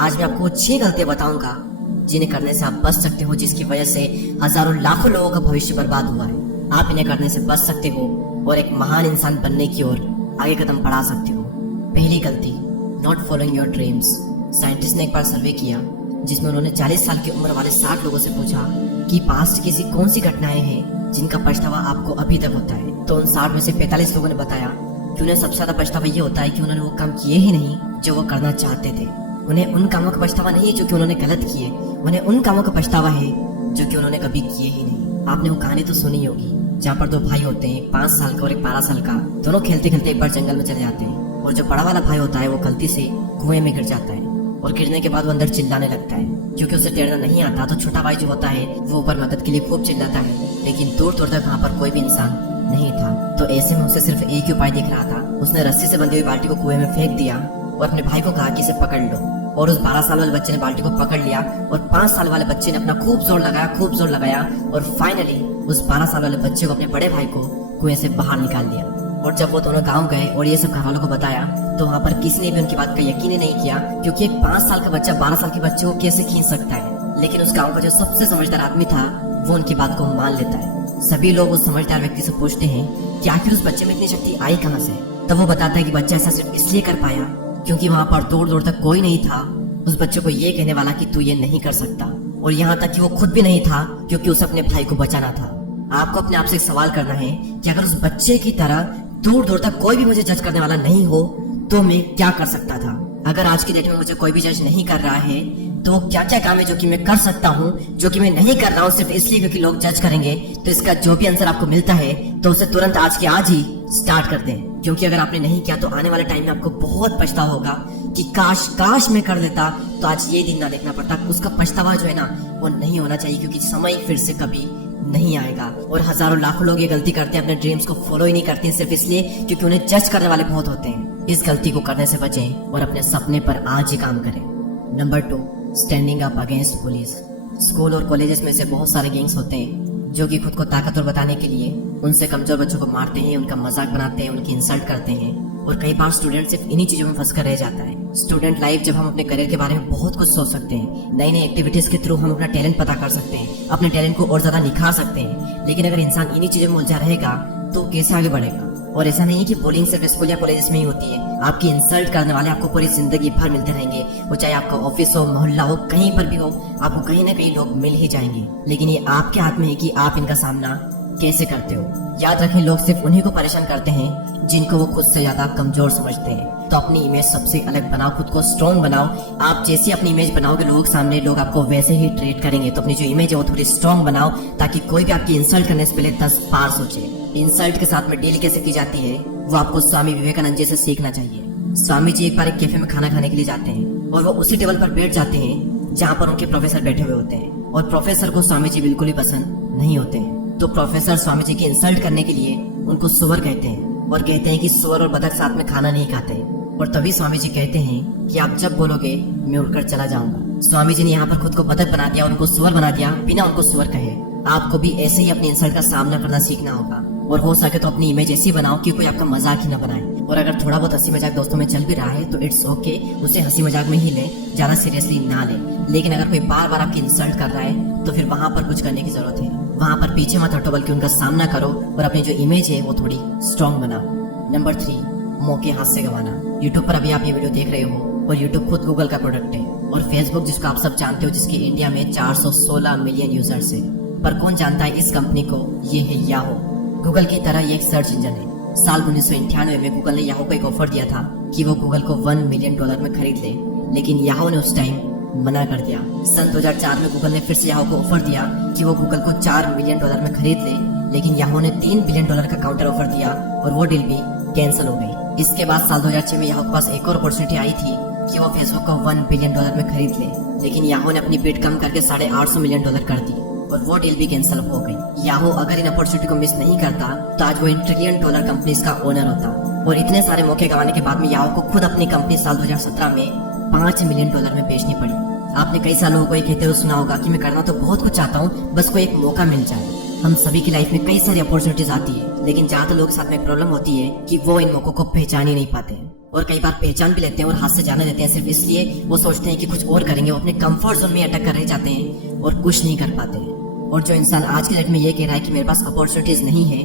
आज मैं आपको 6 गलतियां बताऊंगा जिन्हें करने से आप बच सकते हो, जिसकी वजह से हजारों लाखों लोगों का भविष्य बर्बाद हुआ है। आप इन्हें करने से बच सकते हो और एक महान इंसान बनने की ओर आगे कदम बढ़ा सकते हो। पहली गलती, not following your dreams. Scientist ने एक बार सर्वे किया जिसमें उन्होंने 40 साल की उम्र वाले 60 लोगों से पूछा कि पास्ट की ऐसी कौन सी घटनाएं हैं जिनका पछतावा आपको अभी तक होता है। तो उन 60 में से 45 लोगों ने बताया कि उन्हें सबसे ज्यादा पछतावा ये होता है कि उन्होंने वो काम किए ही नहीं जो वो करना चाहते थे। उन्हें उन कामों का पछतावा नहीं जो कि उन्होंने गलत किए, उन्हें उन कामों का पछतावा है जो कि उन्होंने कभी किए ही नहीं। आपने वो कहानी तो सुनी होगी जहाँ पर 2 भाई होते हैं, 5 साल का और एक 12 साल का। दोनों खेलते खेलते एक बार जंगल में चले जाते हैं और जो बड़ा वाला भाई होता है वो गलती से कुएं में गिर जाता है और गिरने के बाद वो अंदर चिल्लाने लगता है क्योंकि उसे तैरना नहीं आता। तो छोटा भाई जो होता है वो ऊपर मदद के लिए खूब चिल्लाता है, लेकिन दूर दूर तक वहाँ पर कोई भी इंसान नहीं था। तो ऐसे में उसे सिर्फ एक ही उपाय दिख रहा था। उसने रस्सी से बंधी हुई बाल्टी को कुएं में फेंक दिया और अपने भाई को कहा कि इसे पकड़ लो। और उस 12 साल वाले बच्चे ने बाल्टी को पकड़ लिया और 5 साल वाले बच्चे ने अपना खूब जोर लगाया और फाइनली उस 12 साल वाले बच्चे को, अपने बड़े भाई को, कुएं से बाहर निकाल दिया। और जब वो दोनों गांव गए और ये सब घर वालों को बताया तो वहाँ पर किसी ने भी उनकी बात का यकीन ही नहीं किया, क्योंकि एक 5 साल का बच्चा 12 साल के बच्चे को कैसे खींच सकता है। लेकिन उस गाँव का जो सबसे समझदार आदमी था वो उनकी बात को मान लेता है। सभी लोग उस समझदार व्यक्ति से पूछते हैं कि आखिर उस बच्चे में इतनी शक्ति आई कहाँ से। तब वो बताता है कि बच्चा ऐसा सिर्फ इसलिए कर पाया क्योंकि वहाँ पर दूर दूर तक कोई नहीं था उस बच्चे को ये कहने वाला कि तू ये नहीं कर सकता। और यहाँ तक कि वो खुद भी नहीं था क्योंकि उसे अपने भाई को बचाना था। आपको अपने आप से एक सवाल करना है कि अगर उस बच्चे की तरह दूर दूर तक कोई भी मुझे जज करने वाला नहीं हो तो मैं क्या कर सकता था। अगर आज की डेट में मुझे कोई भी जज नहीं कर रहा है तो क्या क्या काम है जो कि मैं कर सकता हूँ, जो कि मैं नहीं कर रहा हूँ सिर्फ इसलिए क्योंकि लोग जज करेंगे। तो इसका जो भी आंसर आपको मिलता है तो उसे तुरंत आज के आज ही स्टार्ट कर दें, क्योंकि अगर आपने नहीं किया तो आने वाले टाइम में आपको बहुत पछतावा होगा कि काश मैं कर देता तो आज ये दिन ना देखना पड़ता। उसका पछतावा जो है ना वो नहीं होना चाहिए, क्योंकि समय फिर से कभी नहीं आएगा। और हजारों लाखों लोग ये गलती करते हैं, अपने ड्रीम्स को फॉलो ही नहीं करते हैं सिर्फ इसलिए क्योंकि उन्हें जज करने वाले बहुत होते हैं। इस गलती को करने से बचें और अपने सपने पर आज ही काम करें। Number 2, standing up against police. School और कॉलेजेस में से बहुत सारे गैंग्स होते हैं जो कि खुद को ताकतवर बताने के लिए उनसे कमजोर बच्चों को मारते हैं, उनका मजाक बनाते हैं, उनकी इंसल्ट करते हैं। और कई बार स्टूडेंट सिर्फ इन्हीं चीजों में फंस कर रह जाता है। स्टूडेंट लाइफ जब हम अपने करियर के बारे में बहुत कुछ सोच सकते हैं, नई नई एक्टिविटीज के थ्रू हम अपना टैलेंट पता कर सकते हैं, अपने टैलेंट को और ज्यादा निखार सकते हैं। लेकिन अगर इंसान इन्हीं चीजों में उलझा रहेगा तो कैसे आगे बढ़ेगा। और ऐसा नहीं है कि बुलिंग सिर्फ स्कूल या कॉलेज में ही होती है। आपकी इंसल्ट करने वाले आपको पूरी जिंदगी भर मिलते रहेंगे। वो चाहे आपका ऑफिस हो, मोहल्ला हो, कहीं पर भी हो, आपको कहीं ना कहीं लोग मिल ही जाएंगे। लेकिन ये आपके हाथ में है कि आप इनका सामना कैसे करते हो। याद रखें, लोग सिर्फ उन्हीं को परेशान करते हैं जिनको वो खुद से ज्यादा कमजोर समझते हैं। तो अपनी इमेज सबसे अलग बनाओ, खुद को स्ट्रॉन्ग बनाओ। आप जैसी अपनी इमेज बनाओगे लोगों के सामने, लोग आपको वैसे ही ट्रीट करेंगे। तो अपनी जो इमेज है वो थोड़ी स्ट्रॉन्ग बनाओ ताकि कोई भी आपकी इंसल्ट करने से पहले 10 बार सोचे। इंसल्ट के साथ में डील कैसे की जाती है वो आपको स्वामी विवेकानंद जी से सीखना चाहिए। स्वामी जी एक बार एक कैफे में खाना खाने के लिए जाते हैं और वो उसी टेबल पर बैठ जाते हैं जहाँ पर उनके प्रोफेसर बैठे हुए होते हैं। और प्रोफेसर को स्वामी जी बिल्कुल ही पसंद नहीं होते हैं। तो प्रोफेसर स्वामी जी की इंसल्ट करने के लिए उनको सुअर कहते हैं और कहते हैं कि सुअर और बतख साथ में खाना नहीं खाते। और तभी स्वामी जी कहते हैं कि आप जब बोलोगे मैं उड़कर चला जाऊंगा। स्वामी जी ने यहाँ पर खुद को बतख बना दिया और उनको सुअर बना दिया बिना उनको सुअर कहे। आपको भी ऐसे ही अपनी इंसल्ट का सामना करना सीखना होगा और हो सके तो अपनी इमेज ऐसी बनाओ कि कोई आपका मजाक ही ना बनाए। और अगर थोड़ा बहुत हंसी मजाक दोस्तों में चल भी रहा है तो इट्स ओके, उसे हंसी मजाक में ही ले, ज्यादा सीरियसली ना ले। लेकिन अगर कोई बार बार आपकी इंसल्ट कर रहा है तो फिर वहाँ पर कुछ करने की जरूरत है। वहाँ पर पीछे मत हटो बल्कि उनका सामना करो और अपनी जो इमेज है वो थोड़ी स्ट्रॉन्ग बनाओ। नंबर 3, मौके हाथ से गंवाना। यूट्यूब पर अभी आप ये वीडियो देख रहे हो और यूट्यूब खुद गूगल का प्रोडक्ट है। और फेसबुक जिसको आप सब जानते हो, जिसके इंडिया में 416 मिलियन यूजर्स है। पर कौन जानता है इस कंपनी को? ये है याहू। गूगल की तरह ये एक सर्च इंजन है। साल 1998 में गूगल ने याहू को एक ऑफर दिया था कि वो गूगल को $1 मिलियन में खरीद ले, लेकिन याहू ने उस टाइम मना कर दिया। सन 2004 में गूगल ने फिर से याहू को ऑफर दिया कि वो गूगल को $4 मिलियन में खरीद ले, लेकिन याहू ने $3 बिलियन का काउंटर ऑफर दिया और वो डील भी कैंसिल हो गई। इसके बाद साल 2006 में याहू के पास एक और अपॉर्चुनिटी आई थी कि वो फेसबुक को $1 बिलियन में खरीद ले, लेकिन याहू ने अपनी बिड कम करके $850 मिलियन कर दी और वो डील भी कैंसिल हो गई। याहू अगर इन अपॉर्चुनिटी को मिस नहीं करता तो आज वो $1 ट्रिलियन कंपनीज का ओनर होता। और इतने सारे मौके गंवाने के बाद में याहू को खुद अपनी कंपनी साल 2017 में $5 मिलियन में बेचनी पड़ी। आपने कई साल लोगों को ये कहते हुए सुना होगा कि मैं करना तो बहुत कुछ चाहता हूँ, बस कोई एक मौका मिल जाए। हम सभी की लाइफ में कई सारी अपॉर्चुनिटीज आती है, लेकिन ज्यादा लोगों के साथ में प्रॉब्लम होती है कि वो इन मौकों को पहचान ही नहीं पाते हैं। और कई बार पहचान भी लेते हैं और हाथ से जाने देते हैं सिर्फ इसलिए वो सोचते हैं कि कुछ और करेंगे। वो अपने कंफर्ट जोन में अटक कर रह जाते हैं और कुछ नहीं कर पाते। और जो इंसान आज के डेट में ये कह रहा है कि मेरे पास अपॉर्चुनिटीज नहीं है,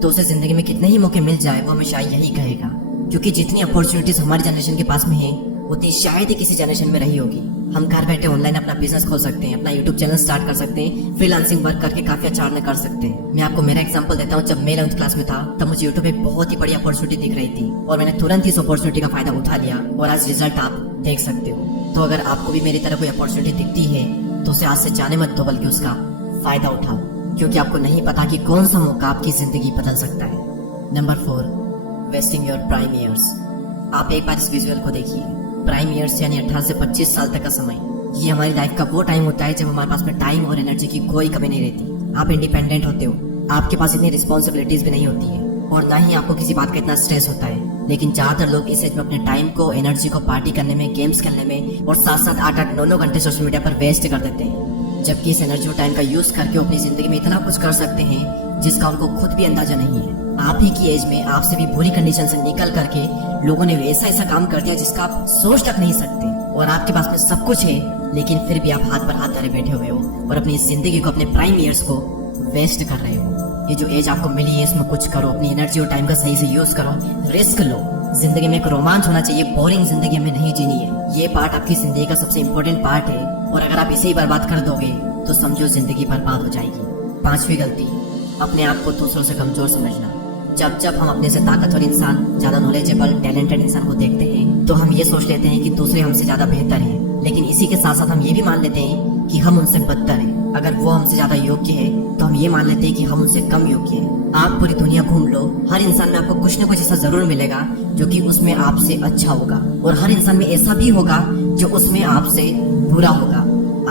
तो उसे जिंदगी में कितने ही मौके मिल जाए वो हमेशा यही कहेगा, क्योंकि जितनी अपॉर्चुनिटीज हमारी जनरेशन के पास में है उतनी शायद ही किसी जनरेशन में रही होगी। हम घर बैठे ऑनलाइन अपना बिजनेस खोल सकते हैं, अपना यूट्यूब चैनल स्टार्ट कर सकते हैं, फ्रीलांसिंग वर्क करके काफी अच्छा अर्न कर सकते हैं। मैं आपको मेरा एग्जांपल देता हूँ। जब मैं 11th क्लास में था तब मुझे यूट्यूब पे बहुत ही बड़ी अपॉर्चुनिटी दिख रही थी और मैंने तुरंत इस अपॉर्चुनिटी का फायदा उठा लिया और आज रिजल्ट आप देख सकते हो। तो अगर आपको भी मेरी तरह कोई अपॉर्चुनिटी दिखती है तो उसे आज से जाने मत दो, बल्कि उसका फायदा उठाओ, क्योंकि आपको नहीं पता कि कौन सा मौका आपकी जिंदगी बदल सकता है। Number 4, wasting your prime years. आप एक बार इस विजुअल को देखिए। प्राइम ईयर्स यानी 18 से 25 साल तक का समय, ये हमारी लाइफ का वो टाइम होता है जब हमारे पास में टाइम और एनर्जी की कोई कमी नहीं रहती। आप इंडिपेंडेंट होते हो, आपके पास इतनी रिस्पॉन्सिबिलिटीज भी नहीं होती है और ना ही आपको किसी बात का इतना स्ट्रेस होता है। लेकिन ज्यादातर लोग इस एज में अपने टाइम को, एनर्जी को पार्टी करने में, गेम्स खेलने में और साथ साथ 8-8, 9-9 घंटे सोशल मीडिया पर वेस्ट कर देते हैं, जबकि इस एनर्जी और टाइम का यूज करके अपनी जिंदगी में इतना कुछ कर सकते हैं जिसका उनको खुद भी अंदाजा नहीं है। आप ही की एज में आपसे भी बुरी कंडीशन से निकल करके लोगों ने ऐसा ऐसा काम कर दिया जिसका आप सोच तक नहीं सकते, और आपके पास में सब कुछ है लेकिन फिर भी आप हाथ पर हाथ धरे बैठे हुए हो और अपनी जिंदगी को, अपने प्राइम ईयर्स को वेस्ट कर रहे हो। ये जो एज आपको मिली है इसमें कुछ करो, अपनी एनर्जी और टाइम का सही से यूज करो, रिस्क लो। जिंदगी में एक रोमांच होना चाहिए, बोरिंग जिंदगी में नहीं जीनी है। ये पार्ट आपकी जिंदगी का सबसे इम्पोर्टेंट पार्ट है और अगर आप इसे ही बर्बाद कर दोगे तो समझो जिंदगी बर्बाद हो जाएगी। 5वीं गलती, अपने आप को दूसरों से कमजोर समझना। जब जब हम अपने से ताकतवर इंसान, ज्यादा नॉलेजेबल, टैलेंटेड इंसान को देखते हैं तो हम ये सोच लेते हैं कि दूसरे हमसे ज्यादा बेहतर हैं, लेकिन इसी के साथ साथ हम ये भी मान लेते हैं कि हम उनसे बदतर हैं। अगर वो हमसे ज्यादा योग्य है तो हम ये मान लेते हैं कि हम उनसे कम योग्य हैं। आप पूरी दुनिया घूम लो, हर इंसान में आपको कुछ न कुछ ऐसा जरूर मिलेगा जो कि उसमें आपसे अच्छा होगा, और हर इंसान में ऐसा भी होगा जो उसमें आपसे बुरा होगा।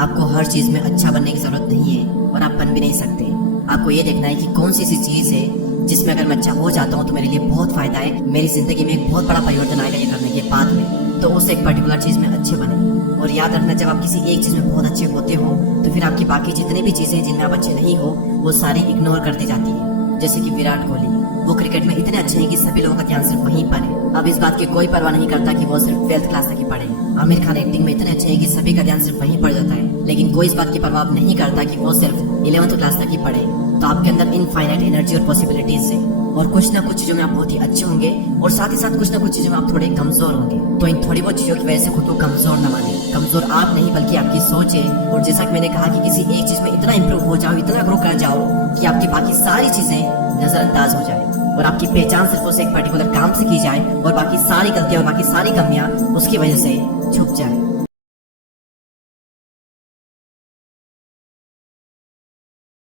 आपको हर चीज में अच्छा बनने की जरूरत नहीं है और आप बन भी नहीं सकते। आपको ये देखना है कि कौन सी ऐसी चीज है जिसमें अगर मैं अच्छा हो जाता हूँ तो मेरे लिए बहुत फायदा है, मेरी जिंदगी में एक बहुत बड़ा परिवर्तन आएगा ये करने के बाद में, तो उस एक पर्टिकुलर चीज में अच्छे बने। और याद रखना, जब आप किसी एक चीज में बहुत अच्छे होते हो तो फिर आपकी बाकी जितनी भी चीजें जिनमें आप अच्छे नहीं हो वो सारी इग्नोर कर दी जाती है। जैसे कि विराट कोहली, वो क्रिकेट में इतने अच्छे हैं कि सभी लोगों का ध्यान सिर्फ वहीं पर है। अब इस बात की कोई परवाह नहीं करता कि वो सिर्फ 12th क्लास तक ही पढ़े। आमिर खान एक्टिंग में इतने अच्छे हैं कि सभी का ध्यान सिर्फ वहीं पड़ जाता है, लेकिन कोई इस बात की परवाह नहीं करता कि वो सिर्फ 11th क्लास तक ही पढ़े। तो आपके अंदर इनफाइनाइट एनर्जी और पॉसिबिलिटीज है, और कुछ ना कुछ चीजों में आप बहुत ही अच्छे होंगे और साथ ही साथ कुछ ना कुछ चीजों में आप थोड़े कमजोर होंगे। तो इन थोड़ी बहुत चीजों की वजह से खुद को कमजोर न माने। कमजोर आप नहीं बल्कि आपकी सोच है। और जैसा कि मैंने कहा कि किसी एक चीज में इतना इंप्रूव हो जाओ, इतना ग्रो कर जाओ कि आपकी बाकी सारी चीजें नजरअंदाज हो जाए और आपकी पहचान सिर्फ उस एक पर्टिकुलर काम से की जाए और बाकी सारी गलतियां और बाकी सारी कमियां उसकी वजह से छुप जाए।